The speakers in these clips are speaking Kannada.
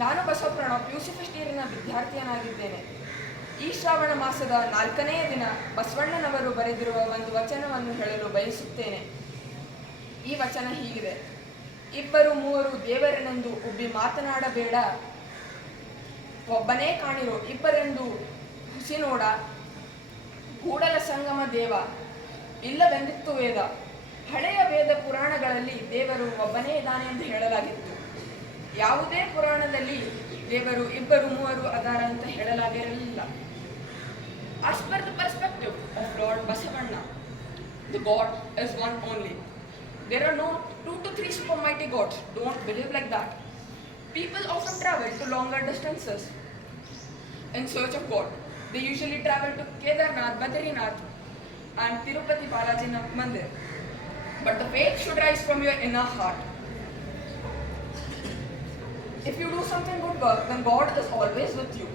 ನಾನು ಬಸವಪ್ರಣವ್ PUC ಫಸ್ಟ್ ಇಯರಿನ ವಿದ್ಯಾರ್ಥಿಯನಾಗಿದ್ದೇನೆ. ಈ ಶ್ರಾವಣ ಮಾಸದ 4ನೆಯ ದಿನ ಬಸವಣ್ಣನವರು ಬರೆದಿರುವ ಒಂದು ವಚನವನ್ನು ಹೇಳಲು ಬಯಸುತ್ತೇನೆ. ಈ ವಚನ ಹೀಗಿದೆ: ಇಬ್ಬರು ಮೂವರು ದೇವರನೆಂದು ಉಬ್ಬಿ ಮಾತನಾಡಬೇಡ, ಒಬ್ಬನೇ ಕಾಣಿರೋ ಇಬ್ಬರೆಂದು ಹುಸಿ ನೋಡ, ಕೂಡಲ ಸಂಗಮ ದೇವ ಇಲ್ಲವೆಂದಿತ್ತು ವೇದ. ಹಳೆಯ ವೇದ ಪುರಾಣಗಳಲ್ಲಿ ದೇವರು ಒಬ್ಬನೇ ಇದ್ದಾನೆ ಎಂದು ಹೇಳಲಾಗಿತ್ತು. ಯಾವುದೇ ಪುರಾಣದಲ್ಲಿ ದೇವರು ಇಬ್ಬರು ಮೂವರು ಅದಾರ ಅಂತ ಹೇಳಲಾಗಿರಲಿಲ್ಲ. As per the perspective of Lord Basavanna, the God is one only. There are no 2 to 3 super mighty gods. Don't believe like that. People often travel to longer distances in search of God. They usually travel to Kedarnath, Badrinath and Tirupati Balaji Mandir. But the faith should rise from your inner heart. If you do something good work, then God is always with you.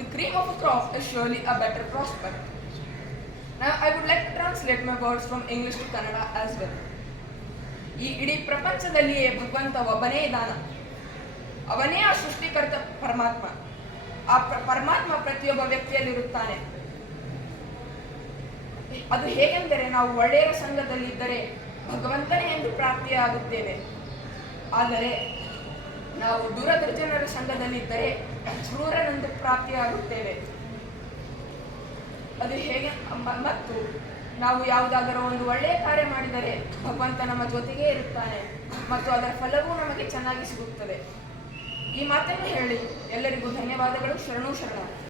The cream of a crop is surely a better prospect. Now I would like to translate my words from English to Kannada as well. ಈ ಇಡೀ ಪ್ರಪಂಚದಲ್ಲಿಯೇ ಭಗವಂತ ಒಬ್ಬನೇ ಇದ್ದಾನ. ಅವನೇ ಆ ಸೃಷ್ಟಿಕರ್ತ ಪರಮಾತ್ಮ. ಆ ಪರಮಾತ್ಮ ಪ್ರತಿಯೊಬ್ಬ ವ್ಯಕ್ತಿಯಲ್ಲಿರುತ್ತಾನೆ. ಅದು ಹೇಗೆಂದರೆ ನಾವು ಒಳ್ಳೆಯ ಸಂಘದಲ್ಲಿದ್ದರೆ ಭಗವಂತನೇ ಎಂದು ಪ್ರಾಪ್ತಿಯಾಗುತ್ತೇವೆ. ಆದರೆ ನಾವು ದುರದೃಜನರ ಸಂಘದಲ್ಲಿದ್ದರೆ ಕ್ರೂರನೆಂದು ಪ್ರಾಪ್ತಿಯಾಗುತ್ತೇವೆ. ಅದು ಹೇಗೆ ಮತ್ತು ನಾವು ಯಾವುದಾದರೂ ಒಂದು ಒಳ್ಳೆಯ ಕಾರ್ಯ ಮಾಡಿದರೆ ಭಗವಂತ ನಮ್ಮ ಜೊತೆಗೇ ಇರುತ್ತಾನೆ ಮತ್ತು ಅದರ ಫಲವೂ ನಮಗೆ ಚೆನ್ನಾಗಿ ಸಿಗುತ್ತದೆ. ಈ ಮಾತನ್ನು ಹೇಳಿ ಎಲ್ಲರಿಗೂ ಧನ್ಯವಾದಗಳು. ಶರಣು ಶರಣ.